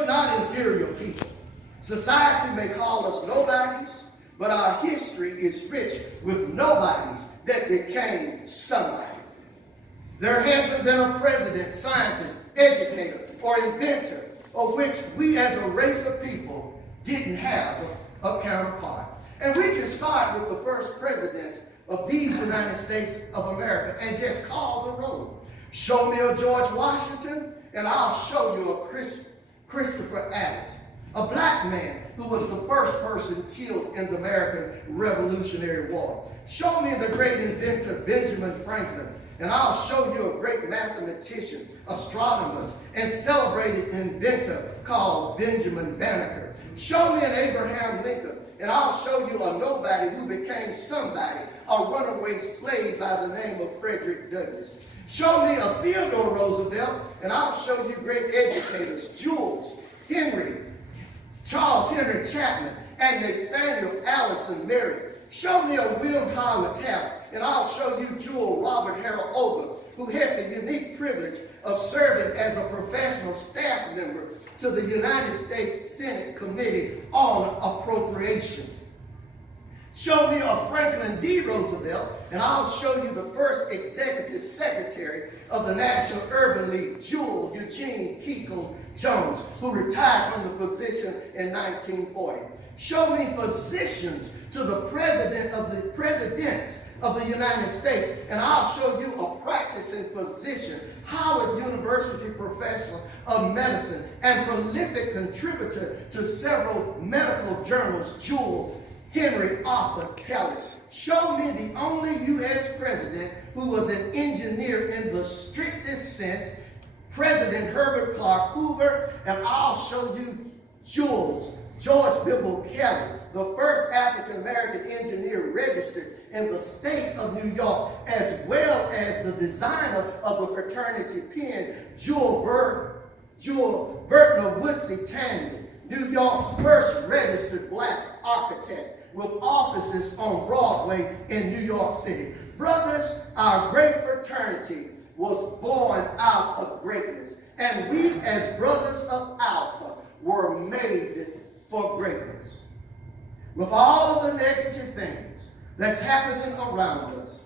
We're not inferior people. Society may call us nobodies, but our history is rich with nobodies that became somebody. There hasn't been a president, scientist, educator, or inventor of which we as a race of people didn't have a counterpart. And we can start with the first president of these United States of America and just call the roll. Show me a George Washington, and I'll show you a Christopher Adams, a black man who was the first person killed in the American Revolutionary War. Show me the great inventor Benjamin Franklin, and I'll show you a great mathematician, astronomers, and celebrated inventor called Benjamin Banneker. Show me an Abraham Lincoln, and I'll show you a nobody who became somebody, a runaway slave by the name of Frederick Douglass. Show me a Theodore Roosevelt, and I'll show you great educators, Jules Henry, Charles Henry Chapman, and Nathaniel Allison Mary. Show me a William Howard Taft, and I'll show you Jewel Robert Harold Ogle, who had the unique privilege of serving as a professional staff member to the United States Senate Committee on Appropriations. Show me a Franklin D. Roosevelt, and I'll show you the first executive secretary of the National Urban League, Jewel Eugene Kiko Jones, who retired from the position in 1940. Show me physicians to the presidents of the United States, and I'll show you a practicing physician, Howard University professor of medicine, and prolific contributor to several medical journals, Jewel Henry Arthur Kelly. Show me the only U.S. president who was an engineer in the strictest sense, President Herbert Clark Hoover, and I'll show you George Bible Kelly, the first African-American engineer registered in the state of New York, as well as the designer of the fraternity pen, Jewel Vertner Woodsey Tandy, New York's first registered black architect, with offices on Broadway in New York City. Brothers, our great fraternity was born out of greatness, and we as brothers of Alpha were made for greatness. With all of the negative things that's happening around us,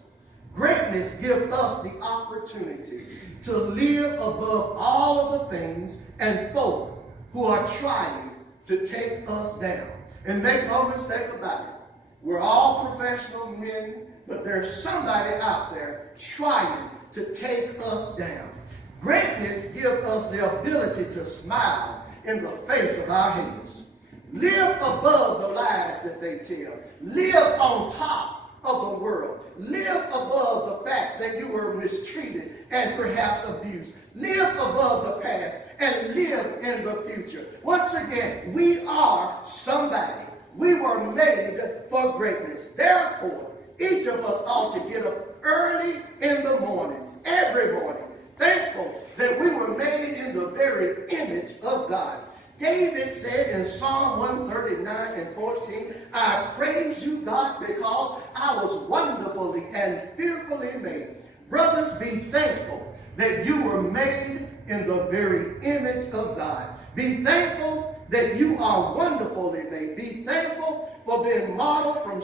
greatness gives us the opportunity to live above all of the things and folk who are trying to take us down. And make no mistake about it, we're all professional men, but there's somebody out there trying to take us down. Greatness gives us the ability to smile in the face of our haters. Live above the lies that they tell. Live on top of the world. Live above the fact that you were mistreated and perhaps abused. Live above the past and live in the future. Once again, we are somebody. We were made for greatness. Therefore, each of us ought to get up early in the mornings, every morning, thankful that we were made in the very image of God. David said in Psalm 139 and 14, I praise you, God, because I was wonderfully and fearfully made. Brothers, be thankful that you were made in the very image of God. Be thankful that you are wonderfully made. Be thankful for being modeled from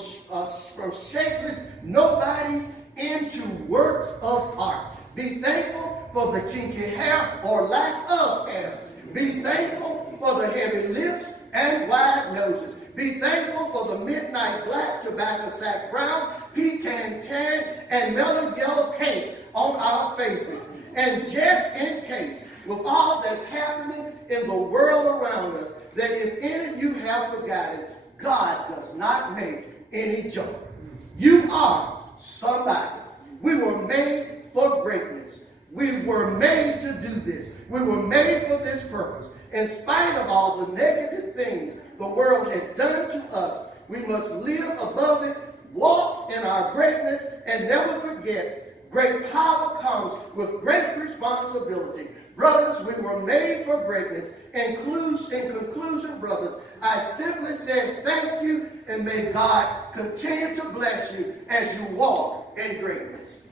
shapeless nobodies into works of art. Be thankful for the kinky hair or lack of hair. Be thankful for the heavy lips and wide noses. Be thankful for the midnight black, tobacco sack brown, pecan tan, and melon yellow paint on our faces. And just in case, with all that's happening in the world around us, that if any of you have forgotten, God does not make any joke. You are somebody. We were made for greatness. We were made to do this. We were made for this purpose. In spite of all the negative things the world has done to us, we must live above it, walk in our greatness, and never forget, great power comes with great responsibility. Brothers, we were made for greatness. In conclusion, brothers, I simply say thank you, and may God continue to bless you as you walk in greatness.